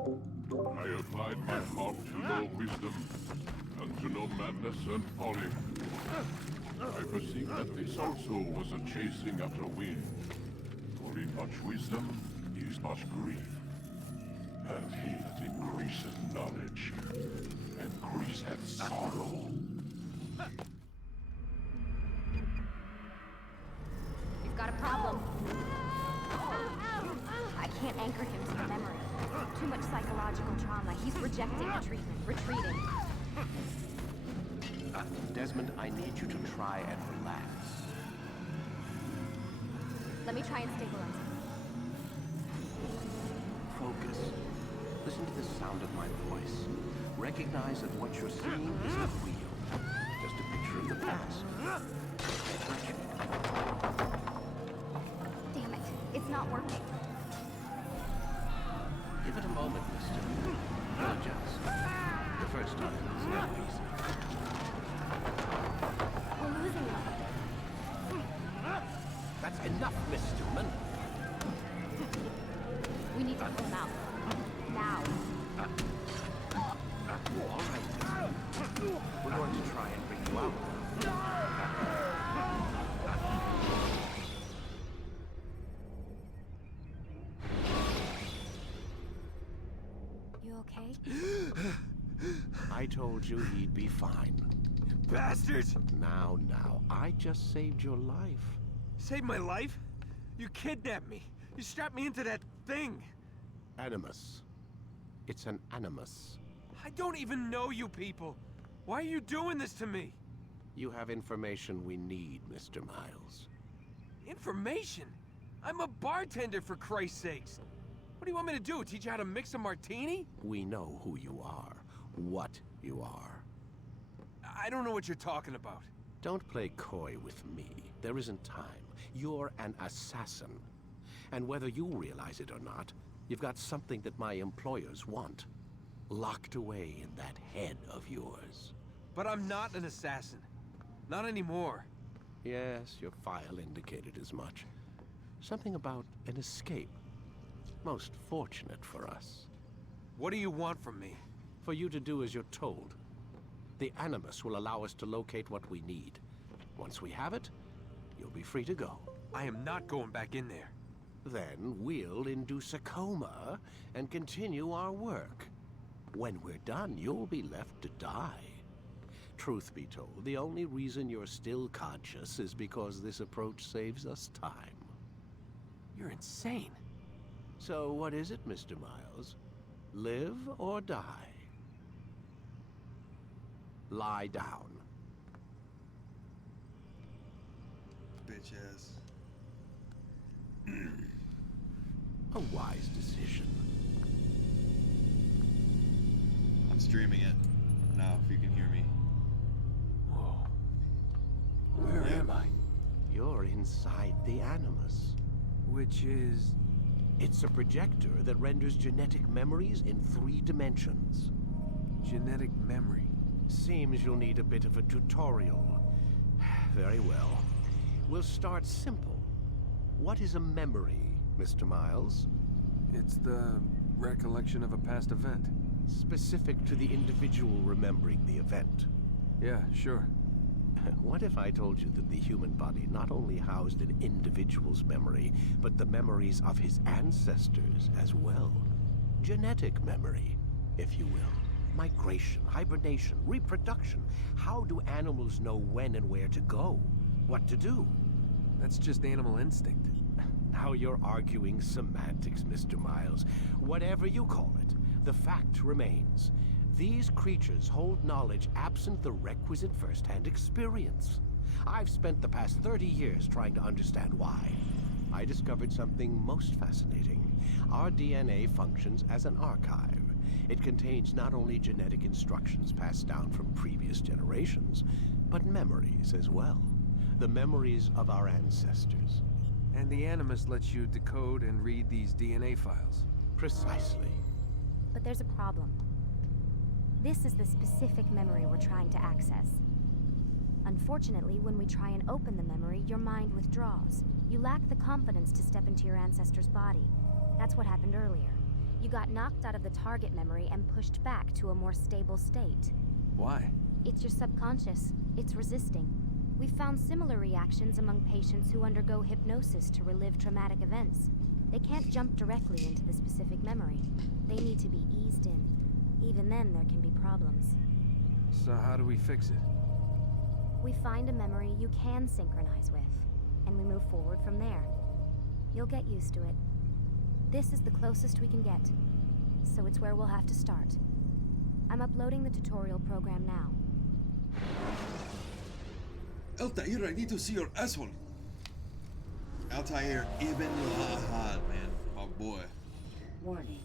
I applied my heart to know wisdom, and to know madness and folly. I perceived that this also was a chasing after wind. For in much wisdom is much grief. And he that increaseth knowledge, increaseth sorrow. We've got a problem. I can't anchor him to the memory. Too much psychological trauma. He's rejecting the treatment, retreating. Desmond, I need you to try and relax. Let me try and stabilize him. Focus. Listen to the sound of my voice. Recognize that what you're seeing isn't real. Just a picture of the past. Damn it. It's not working. Give it a moment, mister. You'll adjust. The first time is never easy. We're losing him. That's enough, Miss Stillman. We need to pull him out. Now. All right, Desmond. We're going to try and bring you out. You okay? I told you he'd be fine. Bastards! Now, I just saved your life. Saved my life? You kidnapped me. You strapped me into that thing. Animus. It's an animus. I don't even know you people. Why are you doing this to me? You have information we need, Mr. Miles. Information? I'm a bartender, for Christ's sakes. What do you want me to do? Teach you how to mix a martini? We know who you are, what you are. I don't know what you're talking about. Don't play coy with me. There isn't time. You're an assassin. And whether you realize it or not, you've got something that my employers want. Locked away in that head of yours. But I'm not an assassin. Not anymore. Yes, your file indicated as much. Something about an escape. Most fortunate for us. What do you want from me? For you to do as you're told. The Animus will allow us to locate what we need. Once we have it, you'll be free to go. I am not going back in there. Then we'll induce a coma and continue our work. When we're done, you'll be left to die. Truth be told, the only reason you're still conscious is because this approach saves us time. You're insane. So what is it, Mr. Miles? Live or die? Lie down. Bitch ass. A wise decision. I'm streaming it now, if you can hear me. Whoa. Where am I? You're inside the Animus. Which is... It's a projector that renders genetic memories in 3 dimensions. genetic memory. Seems you'll need a bit of a tutorial. Very well. We'll start simple. What is a memory, Mr. Miles? It's the recollection of a past event. Specific to the individual remembering the event. Yeah, sure. What if I told you that the human body not only housed an individual's memory, but the memories of his ancestors as well? Genetic memory, if you will. Migration, hibernation, reproduction. How do animals know when and where to go? What to do? That's just animal instinct. Now you're arguing semantics, Mr. Miles. Whatever you call it, the fact remains. These creatures hold knowledge absent the requisite first-hand experience. I've spent the past 30 years trying to understand why. I discovered something most fascinating. Our DNA functions as an archive. It contains not only genetic instructions passed down from previous generations, but memories as well. The memories of our ancestors. And the Animus lets you decode and read these DNA files. Precisely. But there's a problem. This is the specific memory we're trying to access. Unfortunately, when we try and open the memory, your mind withdraws. You lack the confidence to step into your ancestor's body. That's what happened earlier. You got knocked out of the target memory and pushed back to a more stable state. Why? It's your subconscious. It's resisting. We've found similar reactions among patients who undergo hypnosis to relive traumatic events. They can't jump directly into the specific memory. They need to be eased in. Even then, there can be problems. So how do we fix it? We find a memory you can synchronize with, and we move forward from there. You'll get used to it. This is the closest we can get, so it's where we'll have to start. I'm uploading the tutorial program now. Altair, I need to see your asshole. Altair Ibn Lahad, man. My boy. Warning.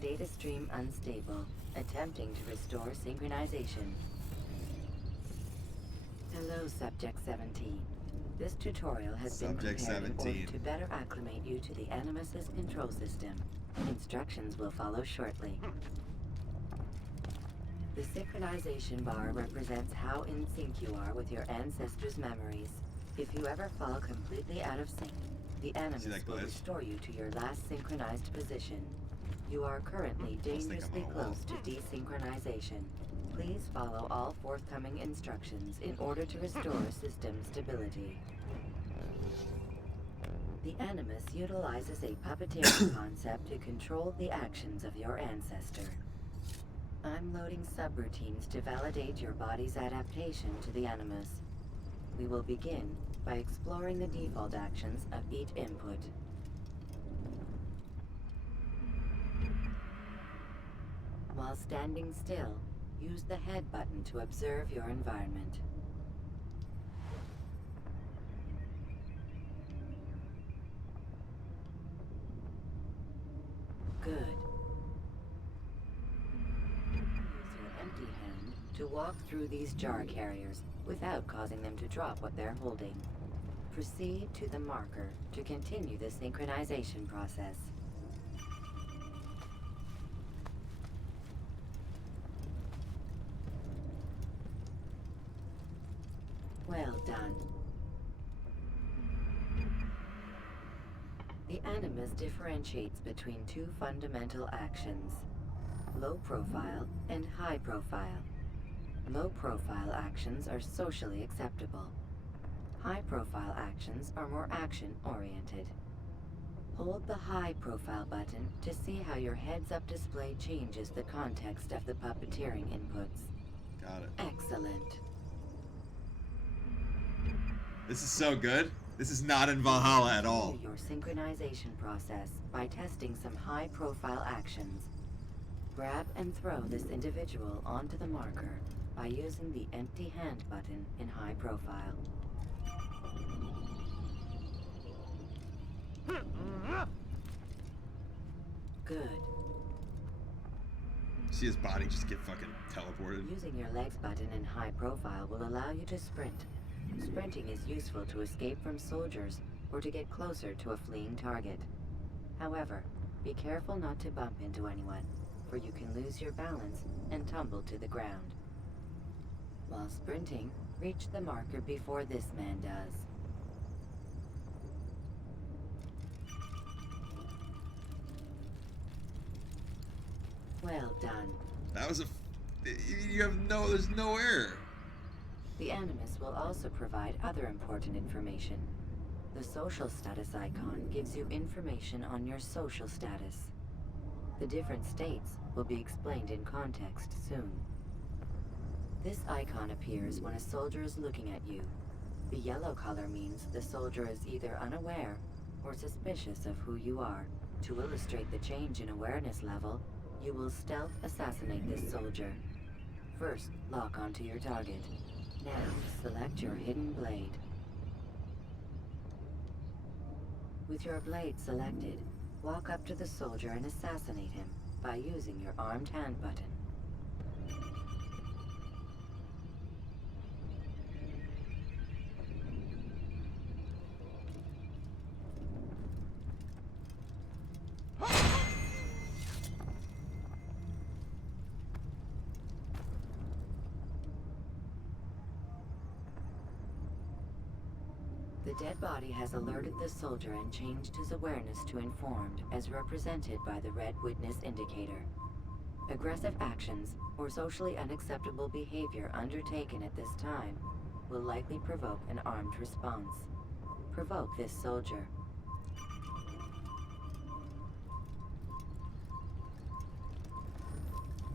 Data stream unstable. Attempting to restore synchronization. Hello, Subject 17. This tutorial has been Subject prepared in 17. order to better acclimate you to the Animus's control system. Instructions will follow shortly. The synchronization bar represents how in sync you are with your ancestors' memories. If you ever fall completely out of sync, the Animus that will glitch? restore you to your last synchronized position. You are currently think I'm dangerously on a wall. close to desynchronization. Please follow all forthcoming instructions in order to restore system stability. The Animus utilizes a puppeteering concept to control the actions of your ancestor. I'm loading subroutines to validate your body's adaptation to the Animus. We will begin by exploring the default actions of each input. While standing still, use the head button to observe your environment. Good. Use your empty hand to walk through these jar carriers without causing them to drop what they're holding. Proceed to the marker to continue the synchronization process. Well done. The Animus differentiates between two fundamental actions: low profile and high profile. Low profile actions are socially acceptable. High profile actions are more action oriented. Hold the high profile button to see how your heads-up display changes the context of the puppeteering inputs. Got it. Excellent. This is so good. This is not in Valhalla at all. Continue your synchronization process by testing some high-profile actions. Grab and throw this individual onto the marker by using the empty hand button in high profile. Good. See his body just get fucking teleported. Using your legs button in high profile will allow you to sprint. Sprinting is useful to escape from soldiers or to get closer to a fleeing target. However, be careful not to bump into anyone, for you can lose your balance and tumble to the ground. While sprinting, reach the marker before this man does. Well done. That was a. You have no. There's no error. The Animus will also provide other important information. The social status icon gives you information on your social status. The different states will be explained in context soon. This icon appears when a soldier is looking at you. The yellow color means the soldier is either unaware or suspicious of who you are. To illustrate the change in awareness level, you will stealth assassinate this soldier. First, lock onto your target. Now, select your hidden blade. With your blade selected, walk up to the soldier and assassinate him by using your armed hand button. The dead body has alerted the soldier and changed his awareness to informed, as represented by the red witness indicator. Aggressive actions or socially unacceptable behavior undertaken at this time will likely provoke an armed response. Provoke this soldier.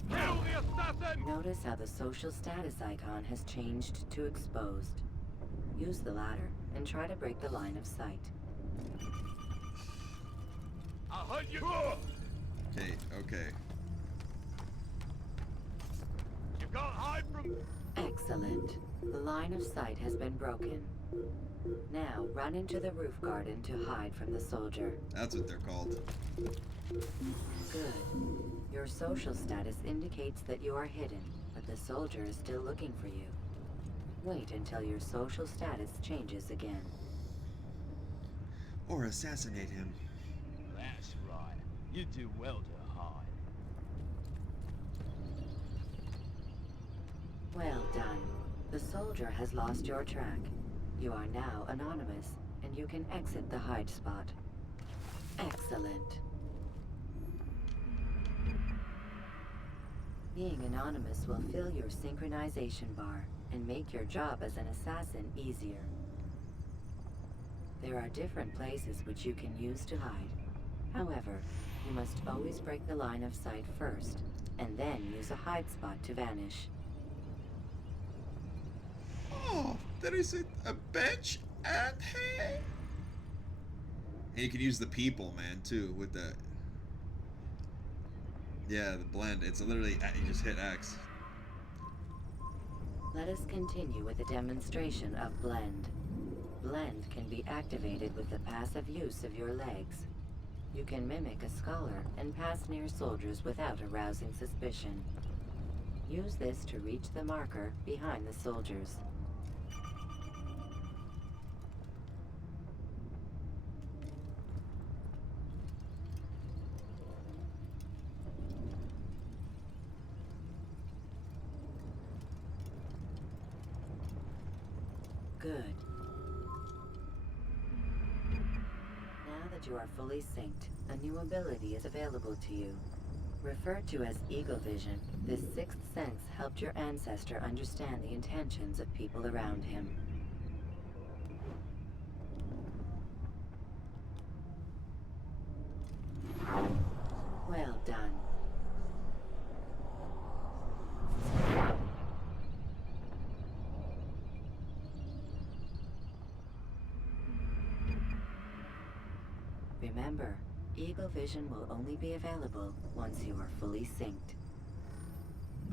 Kill the assassin! Notice how the social status icon has changed to exposed. Use the ladder and try to break the line of sight. I'll hunt you! Okay, okay. You can't hide from... Excellent. The line of sight has been broken. Now, run into the roof garden to hide from the soldier. That's what they're called. Good. Your social status indicates that you are hidden, but the soldier is still looking for you. Wait until your social status changes again. Or assassinate him. That's right. You do well to hide. Well done. The soldier has lost your track. You are now anonymous, and you can exit the hide spot. Excellent. Being anonymous will fill your synchronization bar and make your job as an assassin easier. There are different places which you can use to hide. However, you must always break the line of sight first, and then use a hide spot to vanish. Oh, there is a bench and hay. And you can use the people, man, too, with the... Yeah, the blend. It's literally, you just hit X. Let us continue with a demonstration of Blend. Blend can be activated with the passive use of your legs. You can mimic a scholar and pass near soldiers without arousing suspicion. Use this to reach the marker behind the soldiers. Good. Now that you are fully synced, a new ability is available to you. Referred to as Eagle Vision, this sixth sense helped your ancestor understand the intentions of people around him. Well done. Remember, Eagle Vision will only be available once you are fully synced.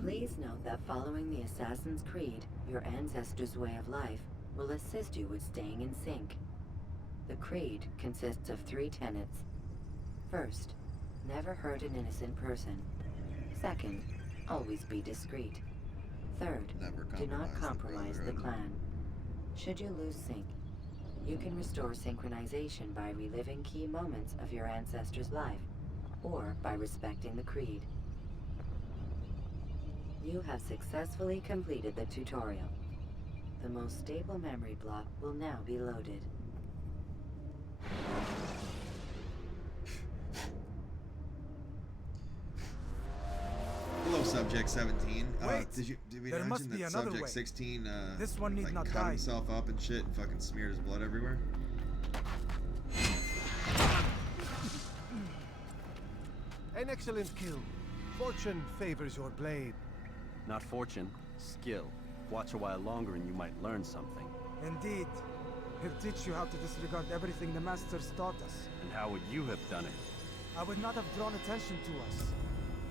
Please note that following the Assassin's Creed, your ancestors' way of life will assist you with staying in sync. The Creed consists of 3 tenets. First, never hurt an innocent person. Second, always be discreet. Third, Never do not compromise the compromise the Brotherhood. clan. Should you lose sync, you can restore synchronization by reliving key moments of your ancestor's life, or by respecting the Creed. You have successfully completed the tutorial. The most stable memory block will now be loaded. Hello, Subject 17. Wait, Did we there mention must be that another Subject way. 16 This one need like not cut die. himself up and shit and fucking smeared his blood everywhere? An excellent kill. Fortune favors your blade. Not fortune, skill. Watch a while longer and you might learn something. Indeed. He'll teach you how to disregard everything the Masters taught us. And how would you have done it? I would not have drawn attention to us.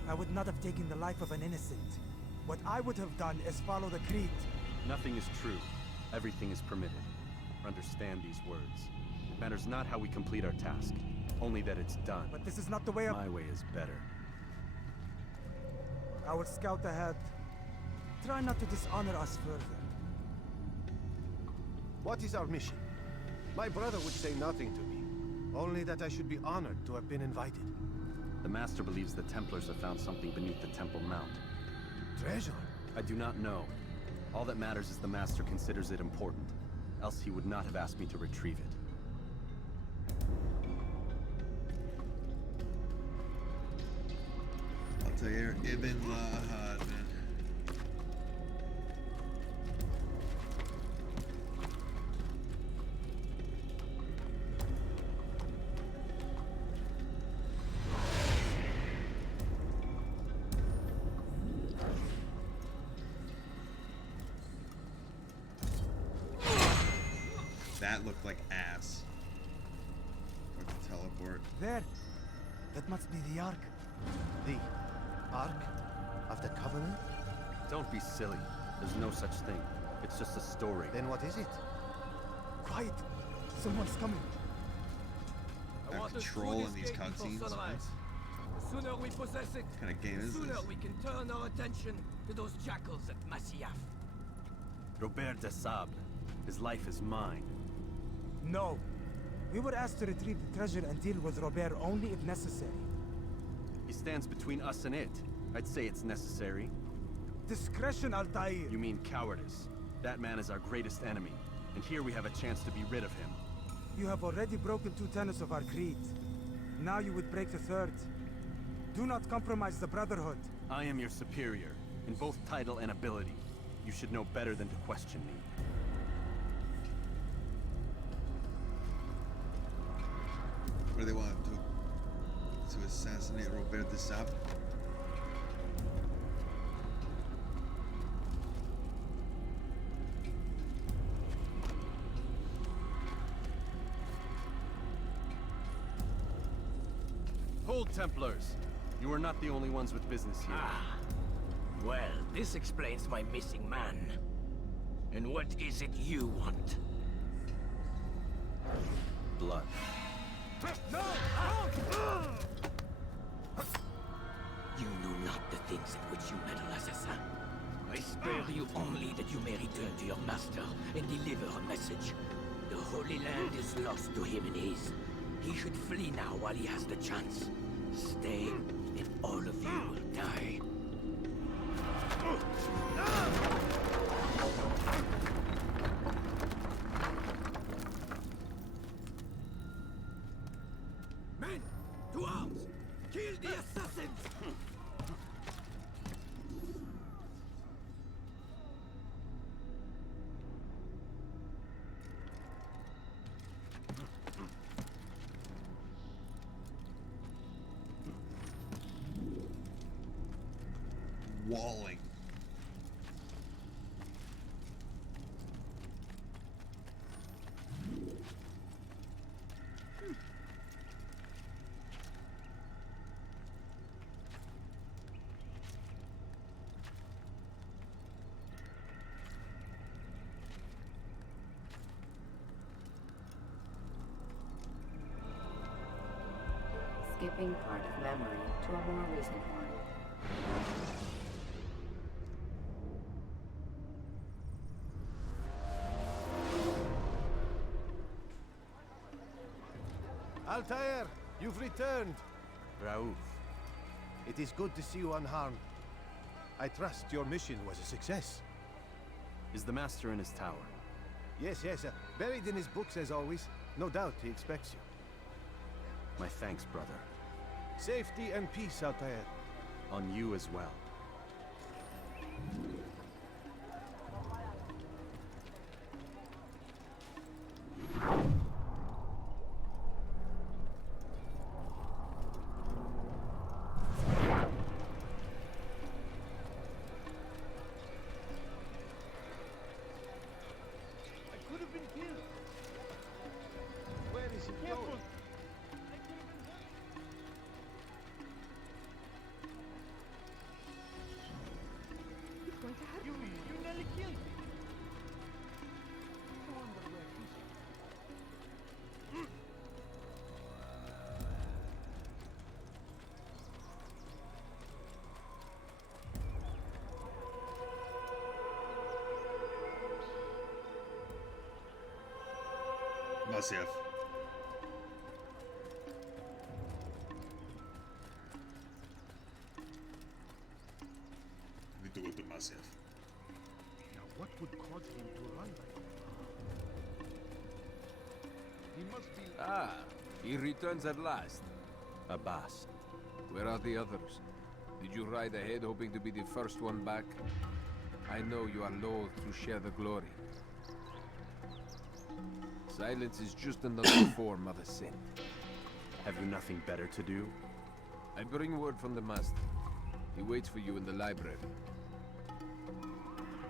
I would not have taken the life of an innocent. What I would have done is follow the Creed. Nothing is true. Everything is permitted. Understand these words. It matters not how we complete our task, only that it's done. But this is not the way of... My way is better. I will scout ahead. Try not to dishonor us further. What is our mission? My brother would say nothing to me. Only that I should be honored to have been invited. The Master believes the Templars have found something beneath the Temple Mount. Treasure? I do not know. All that matters is the Master considers it important. else he would not have asked me to retrieve it. Altair Ibn Lahad, man. That looked like ass. Or the teleport. There. That must be the Ark. The Ark of the Covenant? Don't be silly. There's no such thing. It's just a story. Then what is it? Quiet. Someone's coming. That control in these cutscenes. The sooner we possess it, What kind of game the is sooner this? we can turn our attention to those jackals at Masyaf. Robert de Sable. His life is mine. No. We were asked to retrieve the treasure and deal with Robert only if necessary. He stands between us and it. I'd say it's necessary. Discretion, Altair. You mean cowardice. That man is our greatest enemy, and here we have a chance to be rid of him. You have already broken 2 tenets of our creed. Now you would break the 3rd. Do not compromise the Brotherhood. I am your superior, in both title and ability. You should know better than to question me. What do they want? To assassinate Robert de Sable? Hold, Templars! You are not the only ones with business here. Well, this explains my missing man. And what is it you want? Blood. No! You know not the things in which you meddle, assassin. I spare you only that you may return to your master and deliver a message. The Holy Land is lost to him and his. He should flee now while he has the chance. Stay, and all of you will die. Men, to arms! Kill the assassins! Walling. Skipping part of memory to a more recent one. Altair, you've returned. Raouf. It is good to see you unharmed. I trust your mission was a success. Is the Master in his tower? Yes, yes, buried in his books as always. No doubt he expects you. My thanks, brother. Safety and peace, Altair. On you as well. I could have been killed. Where is he going? You nearly killed me. I wonder where he's Masyaf. We need to go to Masyaf. Now what would cause him to run like that? Ah, he returns at last. Abbas. Where are the others? Did you ride ahead hoping to be the first one back? I know you are loath to share the glory. Silence is just another form of a sin. Have you nothing better to do? I bring word from the Master. He waits for you in the library.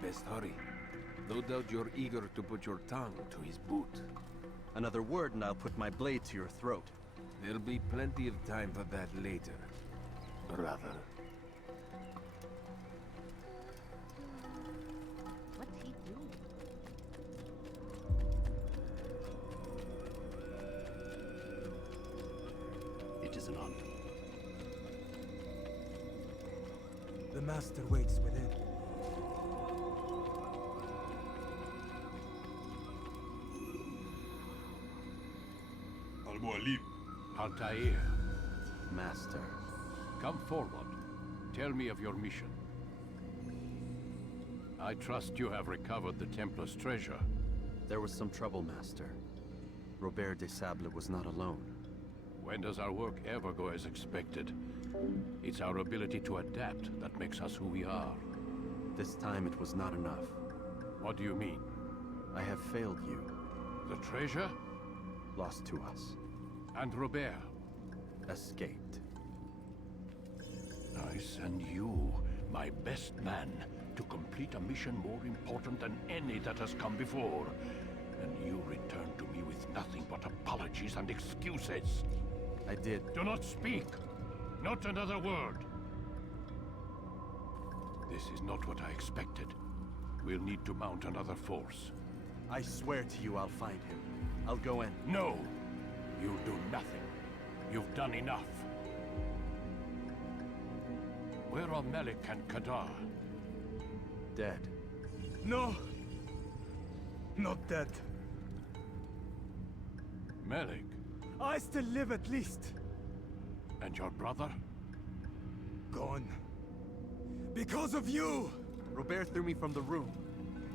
Best hurry. No doubt you're eager to put your tongue to his boot. Another word and I'll put my blade to your throat. There'll be plenty of time for that later, brother. What's he doing? It is an honor. The master waits within. Al-Mualim. Altair, Master. come forward. Tell me of your mission. I trust you have recovered the Templar's treasure. There was some trouble, Master. Robert de Sable was not alone. When does our work ever go as expected? It's our ability to adapt that makes us who we are. This time it was not enough. What do you mean? I have failed you. The treasure? Lost to us. And Robert? Escaped. I send you, my best man, to complete a mission more important than any that has come before. And you return to me with nothing but apologies and excuses. I did. Do not speak! Not another word! This is not what I expected. We'll need to mount another force. I swear to you I'll find him. I'll go in. No! You'll do nothing. You've done enough. Where are Melik and Kadar? Dead. No! Not dead. Melik? I still live at least. And your brother? Gone. Because of you! Robert threw me from the room.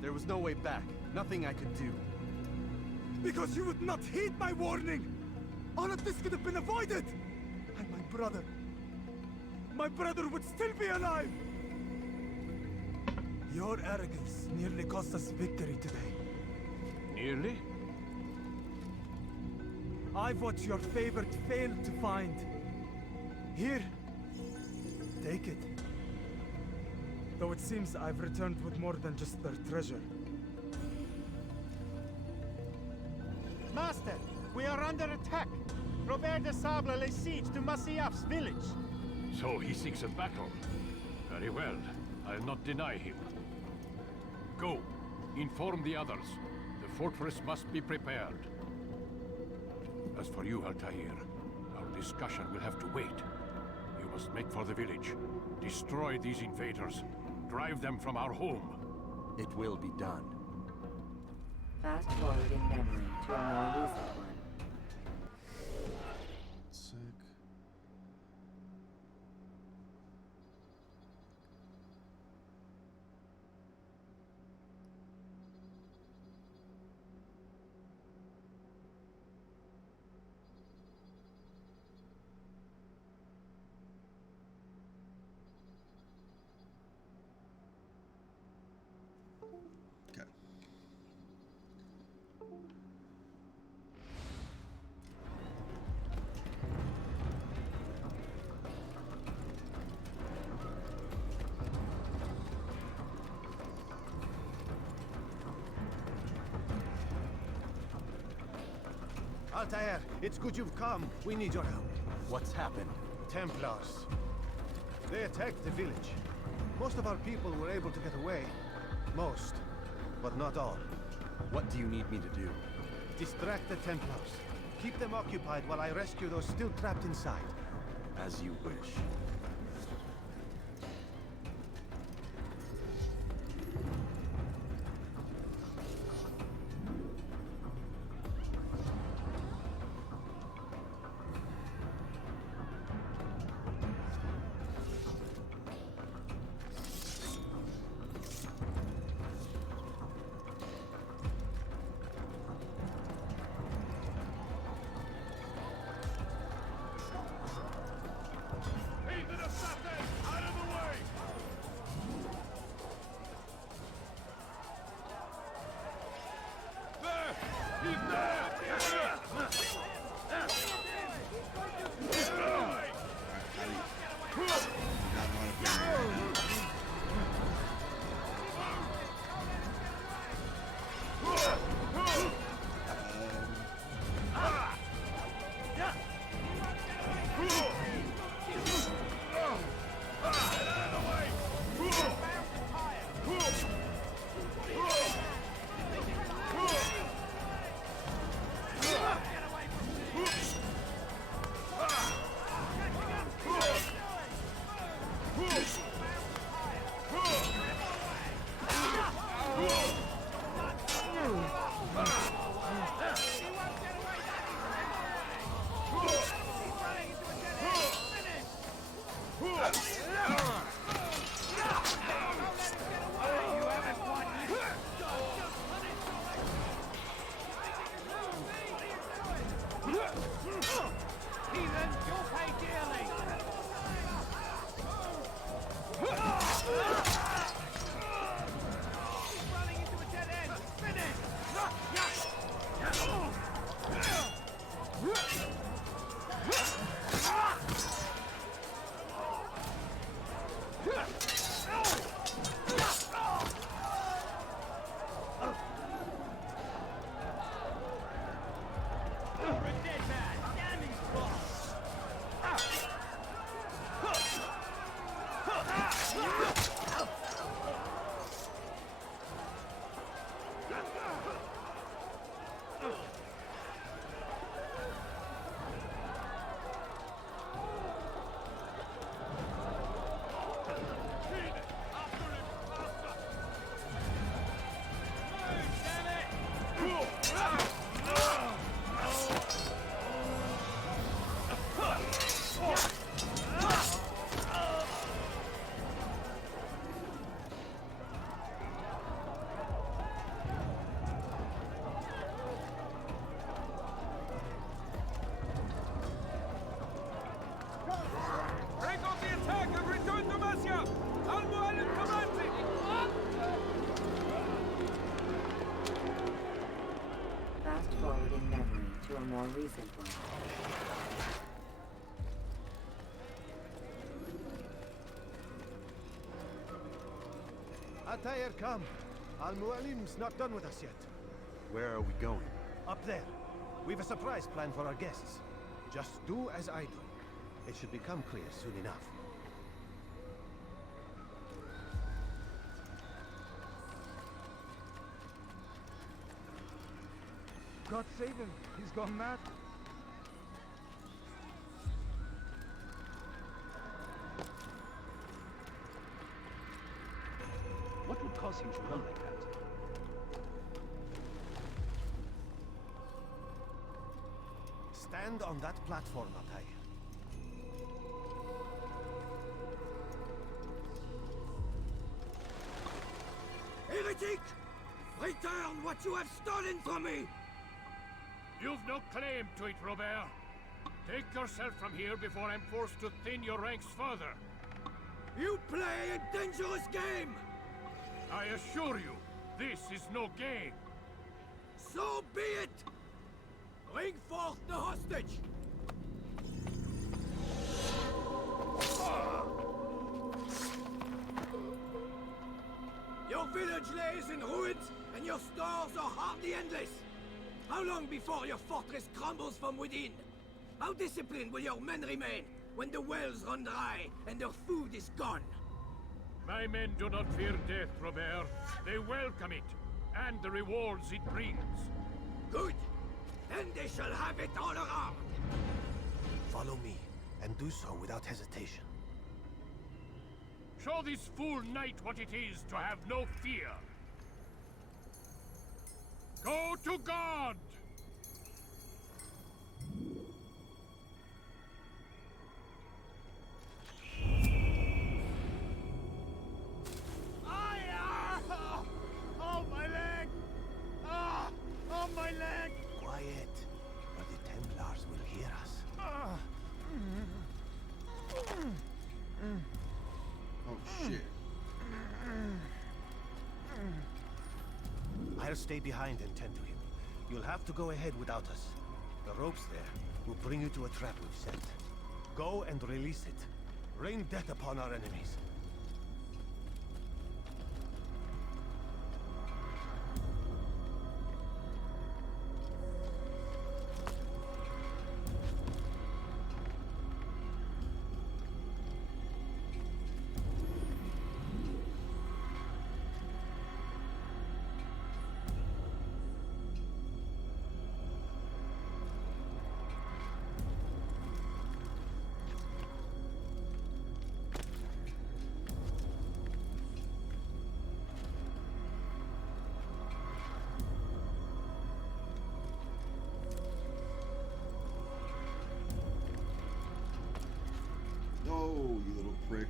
There was no way back. Nothing I could do. Because you would not heed my warning! All of this could have been avoided! And my brother would still be alive! Your arrogance nearly cost us victory today. Nearly? I've what your favorite failed to find. Here, take it. Though it seems I've returned with more than just their treasure. Master, we are under attack. Robert de Sable lays siege to Masyaf's village. So he seeks a battle. Very well. I'll not deny him. Go. Inform the others. The fortress must be prepared. As for you, Altair, our discussion will have to wait. You must make for the village. Destroy these invaders. Drive them from our home. It will be done. Fast forward in memory to a more recent one. Sick. Okay. Altair, it's good you've come. We need your help. What's happened? Templars. They attacked the village. Most of our people were able to get away. Most, but not all. What do you need me to do? Distract the Templars. Keep them occupied while I rescue those still trapped inside. As you wish. Fast forwarding memory to a more recent one. Altair, come. Al-Mualim's not done with us yet. Where are we going? Up there. We've a surprise plan for our guests. Just do as I do. It should become clear soon enough. God save him. He's gone mad. What would cause him to run like that? Stand on that platform, Altair. Heretic! Return what you have stolen from me! You've no claim to it, Robert. Take yourself from here before I'm forced to thin your ranks further. You play a dangerous game! I assure you, this is no game. So be it! Bring forth the hostage! Your village lays in ruins, and your stores are hardly endless. How long before your fortress crumbles from within? How disciplined will your men remain when the wells run dry and their food is gone? My men do not fear death, Robert. They welcome it, and the rewards it brings. Good. Then they shall have it all around. Follow me, and do so without hesitation. Show this fool knight what it is to have no fear. Go to God! Oh, my leg! Oh, my leg! Quiet, or the Templars will hear us. Oh, shit. I'll stay behind and tend to him. You'll have to go ahead without us. The ropes there will bring you to a trap we've set. Go and release it. Rain death upon our enemies. Oh, you little prick.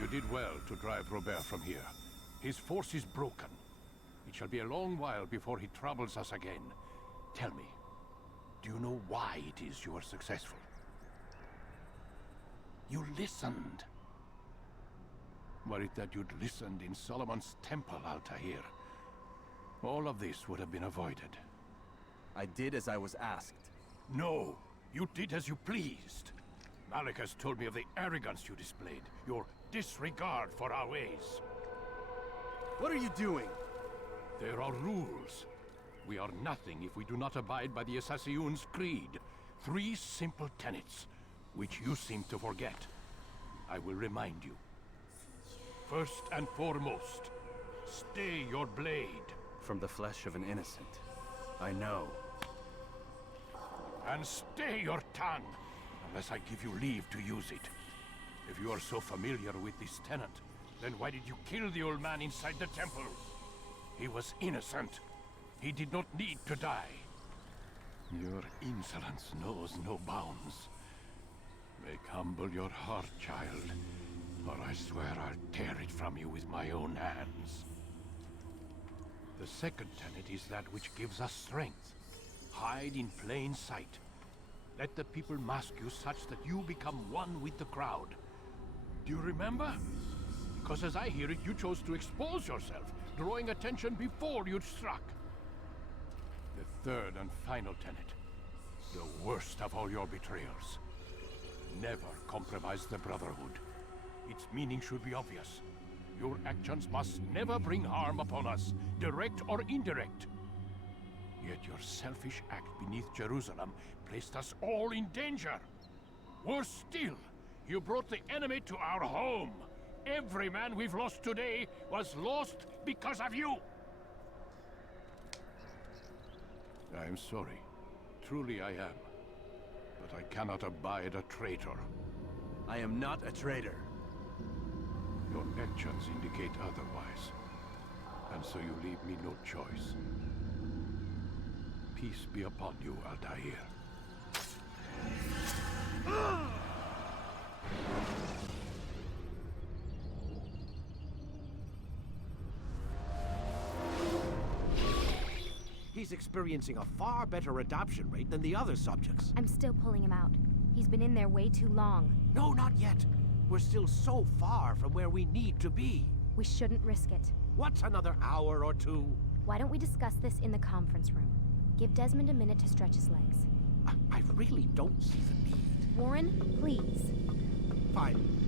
You did well to drive Robert from here. His force is broken. It shall be a long while before he troubles us again. Tell me, do you know why it is you were successful? You listened. Were it that you'd listened in Solomon's temple, Altair, all of this would have been avoided. I did as I was asked. No, you did as you pleased. Malik has told me of the arrogance you displayed, your disregard for our ways. What are you doing? There are rules. We are nothing if we do not abide by the Assassiyun's creed. 3 simple tenets, which you seem to forget. I will remind you. First and foremost, stay your blade. From the flesh of an innocent. I know. And stay your tongue, unless I give you leave to use it. If you are so familiar with this tenet, then why did you kill the old man inside the temple? He was innocent. He did not need to die. Your insolence knows no bounds. Make humble your heart, child, or I swear I'll tear it from you with my own hands. The second tenet is that which gives us strength. Hide in plain sight. Let the people mask you such that you become one with the crowd. Do you remember? Because as I hear it, you chose to expose yourself, drawing attention before you'd struck. The third and final tenet, the worst of all your betrayals. Never compromise the Brotherhood. Its meaning should be obvious. Your actions must never bring harm upon us, direct or indirect. Yet your selfish act beneath Jerusalem placed us all in danger. Worse still, you brought the enemy to our home. Every man we've lost today was lost because of you. I am sorry. Truly I am. But I cannot abide a traitor. I am not a traitor. Your actions indicate otherwise. And so you leave me no choice. Peace be upon you, Altair. He's experiencing a far better adoption rate than the other subjects. I'm still pulling him out. He's been in there way too long. No, not yet. We're still so far from where we need to be. We shouldn't risk it. What's another hour or two? Why don't we discuss this in the conference room? Give Desmond a minute to stretch his legs. I really don't see the need. Warren, please. Fine.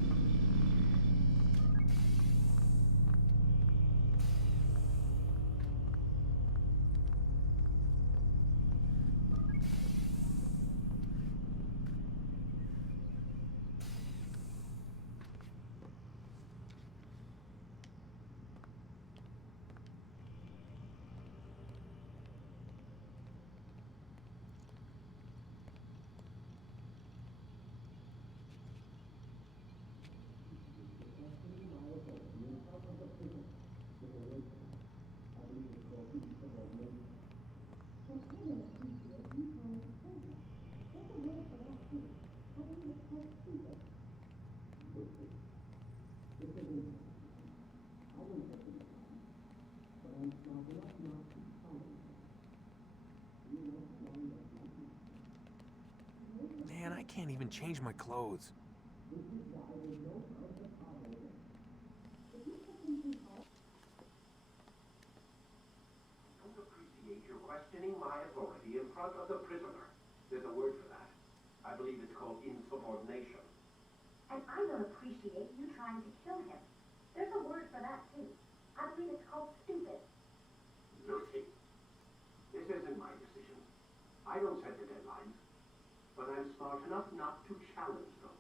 I can't even change my clothes. Don't appreciate your questioning my authority in front of the prisoner. There's a word for that. I believe it's called insubordination. And I don't appreciate you trying to kill him. There's a word for that, too. I believe it's called stupid. Lucy, this isn't my decision. I don't set the deadlines. But I'm smart enough not to challenge them.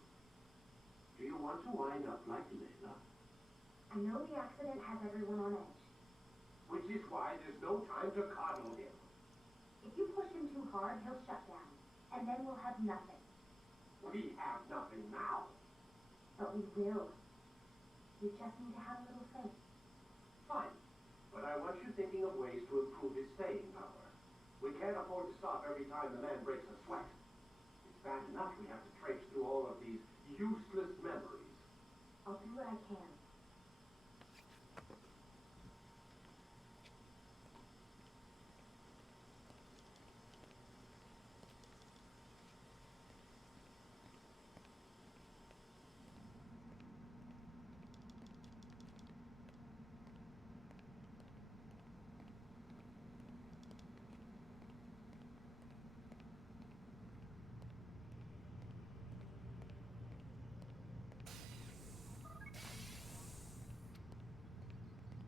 Do you want to wind up like Layla? I know the accident has everyone on edge. Which is why there's no time to coddle him. If you push him too hard, he'll shut down. And then we'll have nothing. We have nothing now. But we will. You just need to have a little faith. Fine. But I want you thinking of ways to improve his staying power. We can't afford to stop every time the man breaks a sweat. It's bad enough we have to traipse through all of these useless memories. I'll do what I can.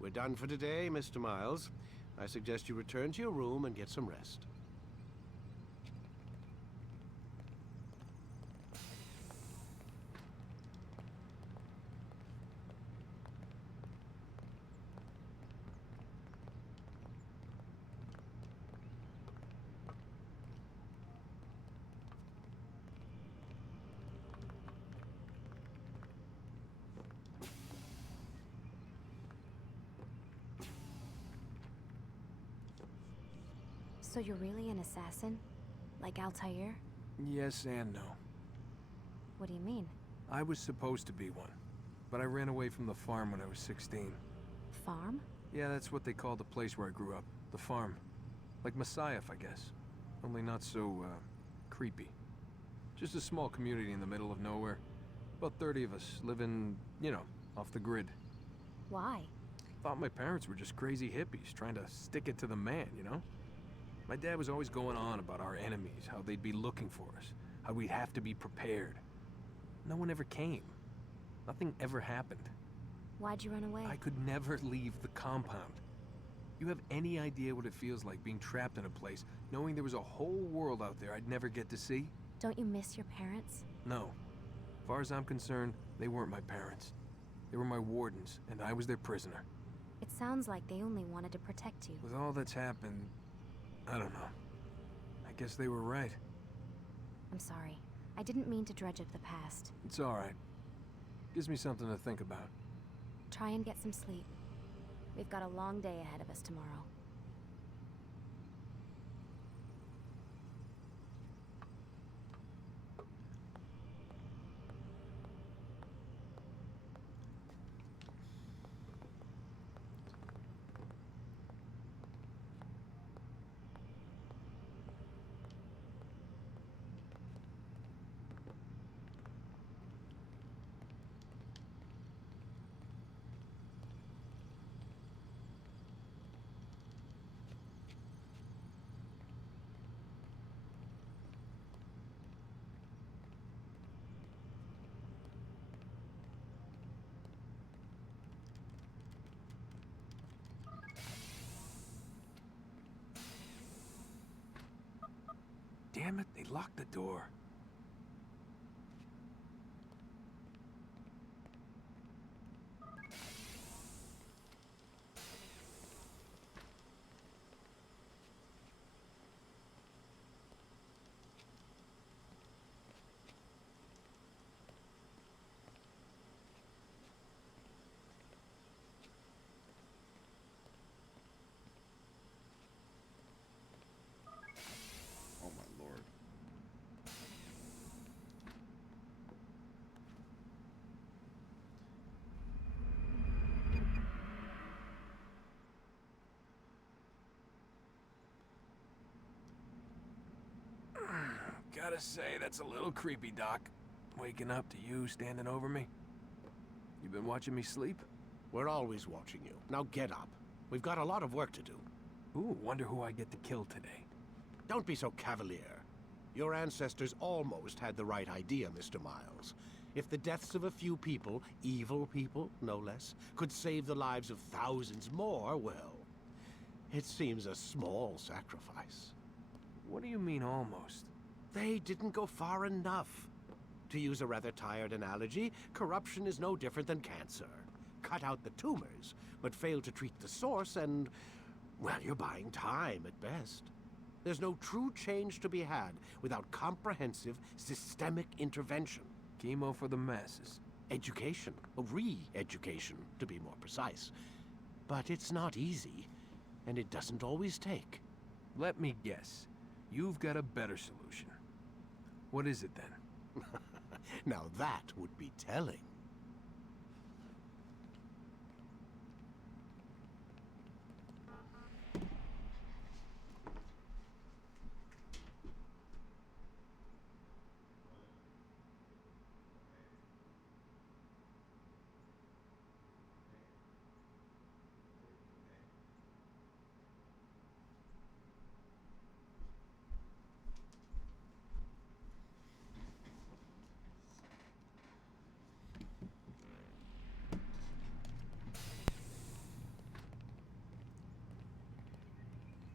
We're done for today, Mr. Miles. I suggest you return to your room and get some rest. So you're really an assassin? Like Altair? Yes and no. What do you mean? I was supposed to be one, but I ran away from the farm when I was 16. Farm? Yeah, that's what they call the place where I grew up. The farm. Like Messiah, I guess. Only not so, creepy. Just a small community in the middle of nowhere. About 30 of us living, you know, off the grid. Why? Thought my parents were just crazy hippies trying to stick it to the man, you know? My dad was always going on about our enemies, how they'd be looking for us, how we'd have to be prepared. No one ever came. Nothing ever happened. Why'd you run away? I could never leave the compound. You have any idea what it feels like being trapped in a place, knowing there was a whole world out there I'd never get to see? Don't you miss your parents? No. As far as I'm concerned, they weren't my parents. They were my wardens, and I was their prisoner. It sounds like they only wanted to protect you. With all that's happened, I don't know. I guess they were right. I'm sorry. I didn't mean to dredge up the past. It's all right. Gives me something to think about. Try and get some sleep. We've got a long day ahead of us tomorrow. Damn it, they locked the door. Oh my lord. Gotta say, that's a little creepy, Doc. Waking up to you standing over me. You been watching me sleep? We're always watching you. Now get up. We've got a lot of work to do. Ooh, wonder who I get to kill today. Don't be so cavalier. Your ancestors almost had the right idea, Mr. Miles. If the deaths of a few people, evil people, no less, could save the lives of thousands more, well, it seems a small sacrifice. What do you mean, almost? They didn't go far enough. To use a rather tired analogy, corruption is no different than cancer. Cut out the tumors, but fail to treat the source and, well, you're buying time at best. There's no true change to be had without comprehensive, systemic intervention. Chemo for the masses. Education, re-education, to be more precise. But it's not easy, and it doesn't always take. Let me guess. You've got a better solution. What is it, then? Now that would be telling.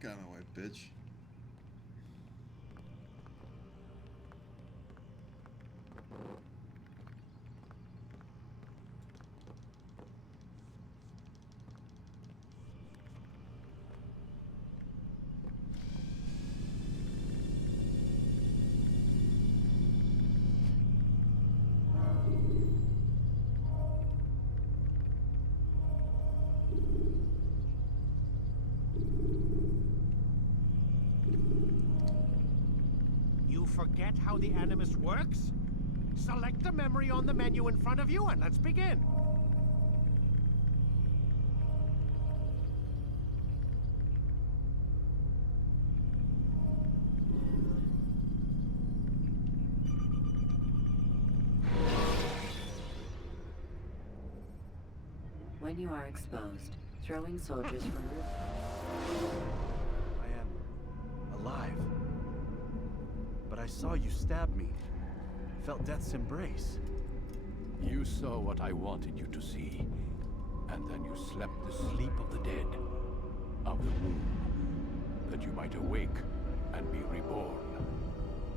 Got my wife, bitch. Forget how the Animus works? Select a memory on the menu in front of you and let's begin. When you are exposed, throwing soldiers from roof. I am alive. But I saw you stab me. Felt death's embrace. You saw what I wanted you to see. And then you slept the sleep of the dead. Of the womb. That you might awake and be reborn.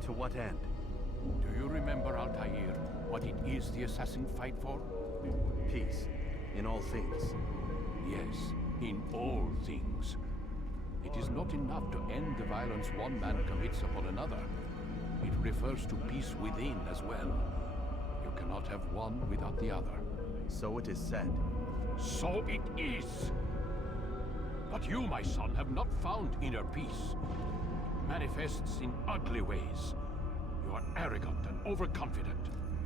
To what end? Do you remember, Altair, what it is the assassins fight for? Peace. In all things. Yes, in all things. It is not enough to end the violence one man commits upon another. It refers to peace within as well. You cannot have one without the other. So it is said. So it is! But you, my son, have not found inner peace. It manifests in ugly ways. You are arrogant and overconfident.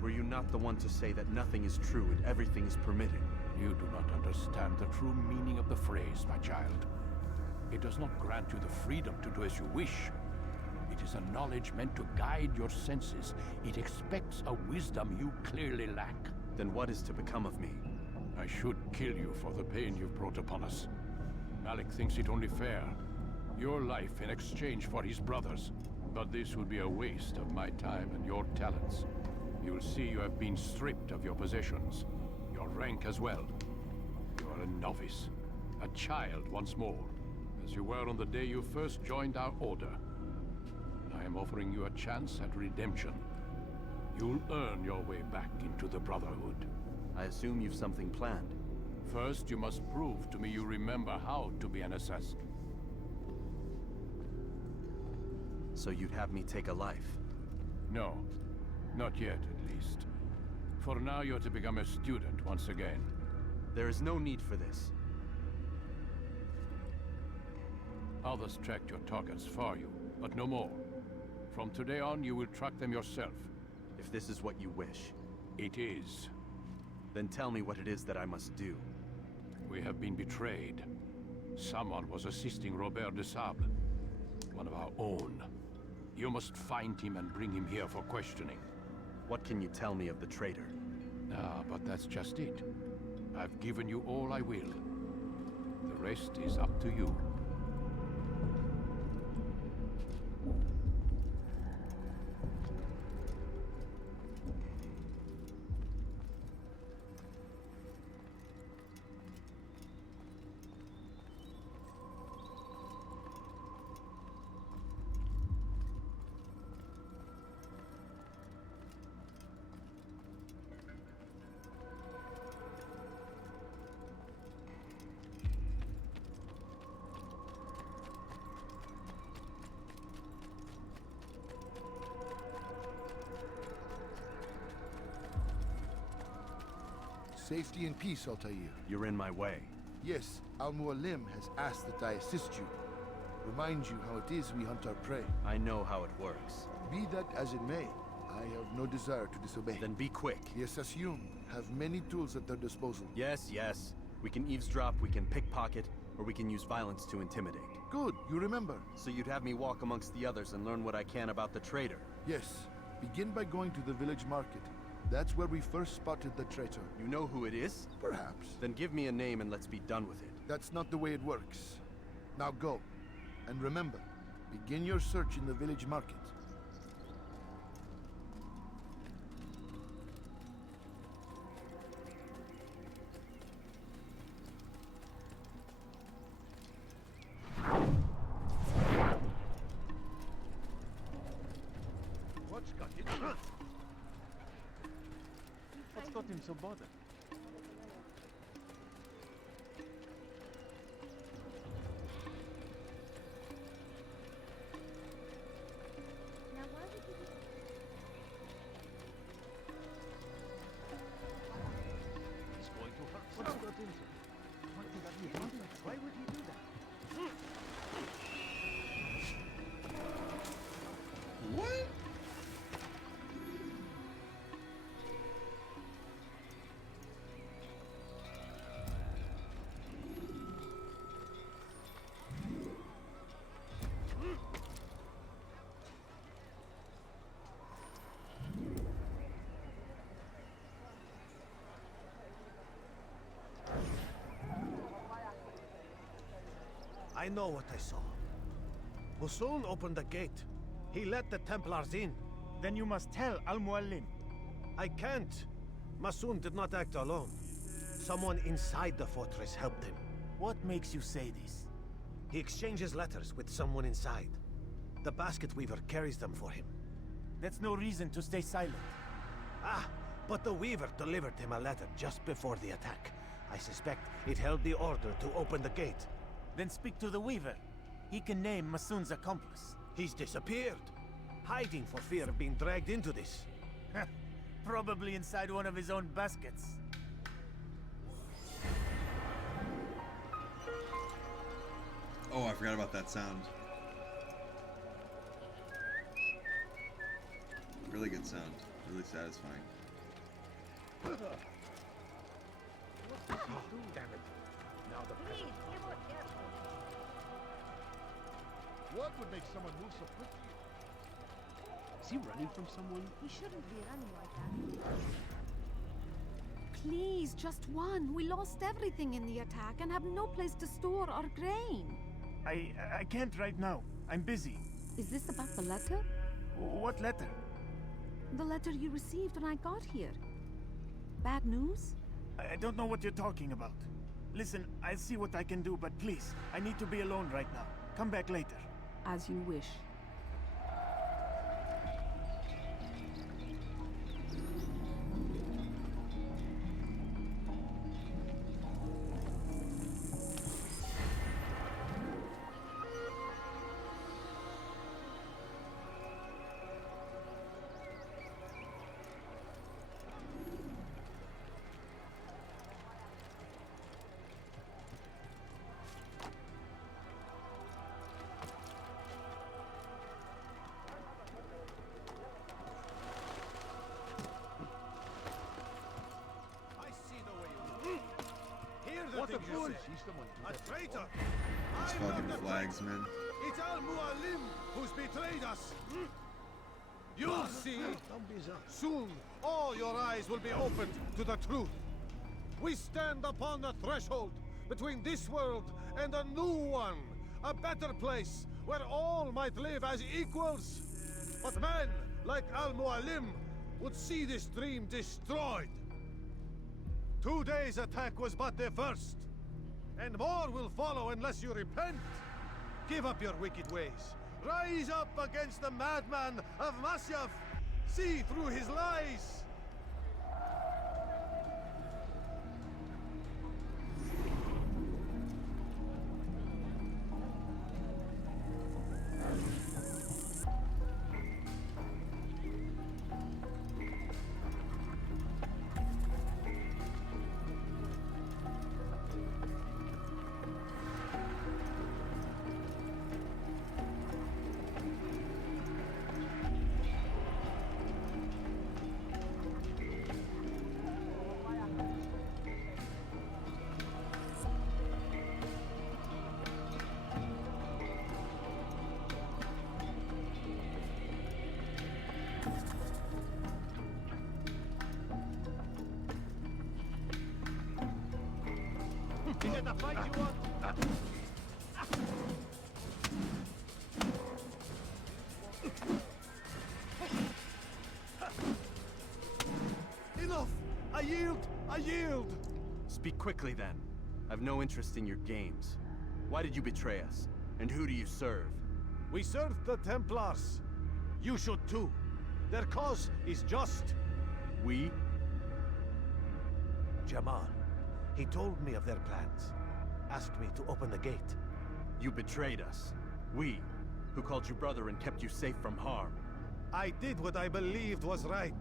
Were you not the one to say that nothing is true and everything is permitted? You do not understand the true meaning of the phrase, my child. It does not grant you the freedom to do as you wish. It is a knowledge meant to guide your senses. It expects a wisdom you clearly lack. Then what is to become of me? I should kill you for the pain you've brought upon us. Malik thinks it only fair. Your life in exchange for his brother's. But this would be a waste of my time and your talents. You will see you have been stripped of your possessions. Your rank as well. You are a novice. A child once more. As you were on the day you first joined our order. I am offering you a chance at redemption. You'll earn your way back into the Brotherhood. I assume you've something planned. First, you must prove to me you remember how to be an assassin. So you'd have me take a life? No. Not yet, at least. For now, you're to become a student once again. There is no need for this. Others tracked your targets for you, but no more. From today on, you will track them yourself. If this is what you wish. It is. Then tell me what it is that I must do. We have been You must find him and bring him here for questioning. What can you tell me of the traitor? Ah, but that's just it. I've given you all I will. The rest is up to you. Safety and peace, Altair. You're in my way. Yes, Al-Mualim has asked that I assist you. Remind you how it is we hunt our prey. I know how it works. Be that as it may, I have no desire to disobey. Then be quick. The Assassin have many tools at their disposal. Yes, yes. We can eavesdrop, we can pickpocket, or we can use violence to intimidate. Good, you remember. So you'd have me walk amongst the others and learn what I can about the traitor? Yes. Begin by going to the village market. That's where we first spotted the traitor. You know who it is? Perhaps. Then give me a name and let's be done with it. That's not the way it works. Now go. And remember, begin your search in the village market. What's got him so bothered? Now why would you do He's going to hurt. What's got into? What did that mean? Why would he do that? What? I know what I saw. Musul opened the gate. He let the Templars in. Then you must tell Al-Mualim. I can't. Masoon did not act alone. Someone inside the fortress helped him. What makes you say this? He exchanges letters with someone inside. The basket weaver carries them for him. That's no reason to stay silent. Ah, but the weaver delivered him a letter just before the attack. I suspect it held the order to open the gate. Then speak to the weaver. He can name Masoon's accomplice. He's disappeared. Hiding for fear of being dragged into this. Probably inside one of his own baskets. Oh, I forgot about that sound. Really good sound. Really satisfying. What did he do? Damn it. Now the Please, be more careful. What would make someone move so quickly? Is he running from someone? He shouldn't be running like that. Please, just one. We lost everything in the attack and have no place to store our grain. I can't right now. I'm busy. Is this about the letter? What letter? The letter you received when I got here. Bad news? I don't know what you're talking about. Listen, I'll see what I can do, but please, I need to be alone right now. Come back later. As you wish. What a fool! A traitor! These fucking flags, man. It's Al-Mualim who's betrayed us! You'll see! Soon, all your eyes will be opened to the truth. We stand upon the threshold between this world and a new one. A better place where all might live as equals. But men like Al-Mualim would see this dream destroyed. Today's attack was but the first. And more will follow unless you repent. Give up your wicked ways. Rise up against the madman of Masyaf. See through his lies. Is it the fight you want? Enough! I yield! I yield! Speak quickly then. I've no interest in your games. Why did you betray us? And who do you serve? We serve the Templars. You should too. Their cause is just. We? Jamal. He told me of their plans. Asked me to open the gate. You betrayed us. We, who called you brother and kept you safe from harm. I did what I believed was right.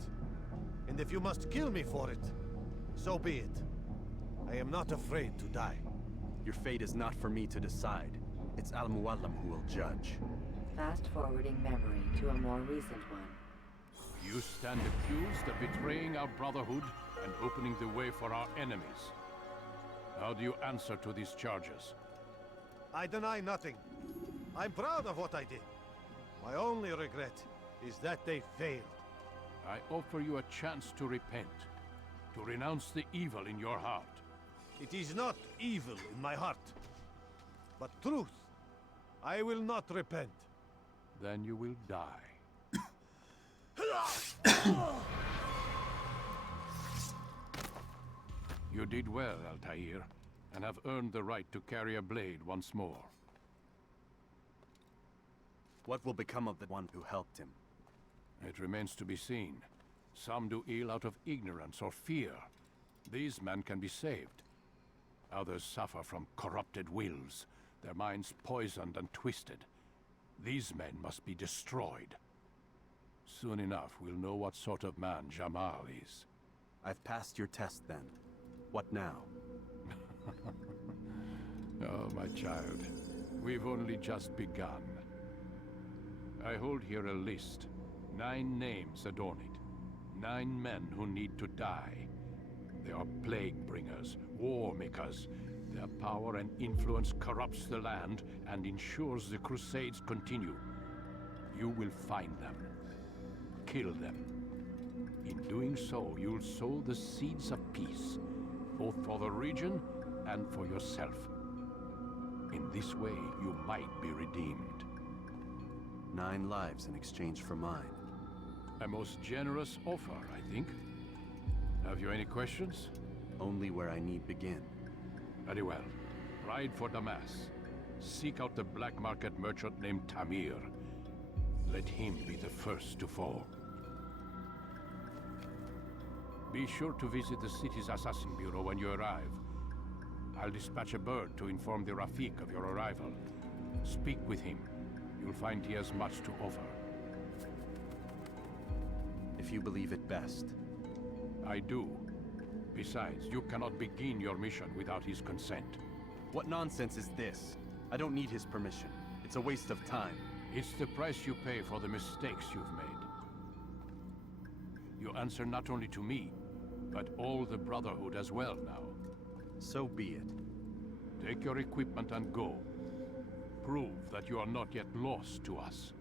And if you must kill me for it, so be it. I am not afraid to die. Your fate is not for me to decide. It's Al-Mualim who will judge. Fast-forwarding memory to a more recent one. You stand accused of betraying our Brotherhood and opening the way for our enemies. How do you answer to these charges? I deny nothing. I'm proud of what I did. My only regret is that they failed. I offer you a chance to repent, to renounce the evil in your heart. It is not evil in my heart, but truth. I will not repent. Then you will die. You did well, Altair, and have earned the right to carry a blade once more. What will become of the one who helped him? It remains to be seen. Some do ill out of ignorance or fear. These men can be saved. Others suffer from corrupted wills, their minds poisoned and twisted. These men must be destroyed. Soon enough, we'll know what sort of man Jamal is. I've passed your test then. What now? Oh, my child. We've only just begun. I hold here a list. 9 names adorn it. 9 men who need to die. They are plague bringers, war makers. Their power and influence corrupts the land and ensures the Crusades continue. You will find them. Kill them. In doing so, you'll sow the seeds of peace, both for the region and for yourself. In this way, you might be redeemed. 9 lives in exchange for mine. A most generous offer, I think. Have you any questions? Only where I need begin. Very well. Ride for Damas. Seek out the black market merchant named Tamir. Let him be the first to fall. Be sure to visit the city's assassin bureau when you arrive. I'll dispatch a bird to inform the Rafik of your arrival. Speak with him. You'll find he has much to offer. If you believe it best. I do. Besides, you cannot begin your mission without his consent. What nonsense is this? I don't need his permission. It's a waste of time. It's the price you pay for the mistakes you've made. You answer not only to me, but all the Brotherhood as well now. So be it. Take your equipment and go. prove that you are not yet lost to us.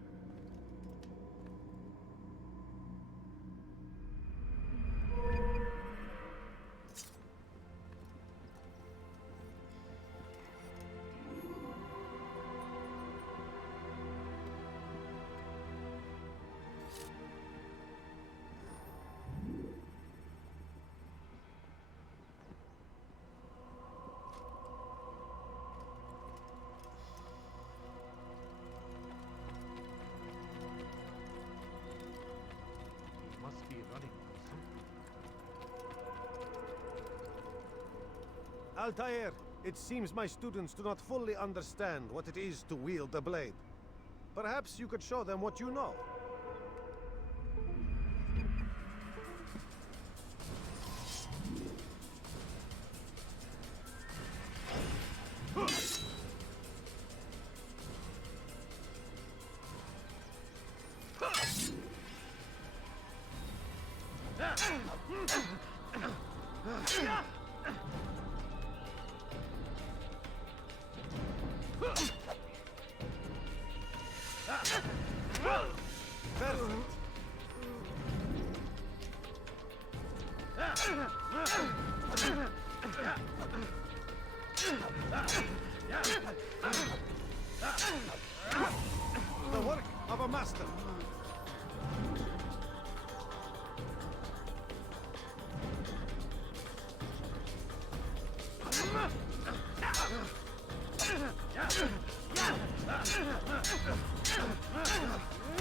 Must be running from something. Altair, it seems my students do not fully understand what it is to wield a blade. Perhaps you could show them what you know. The work of a master.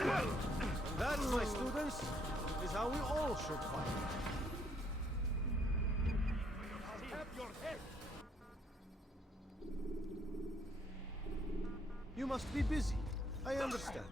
And that, my students, is how we all should fight. Have your head. You must be busy. I understand.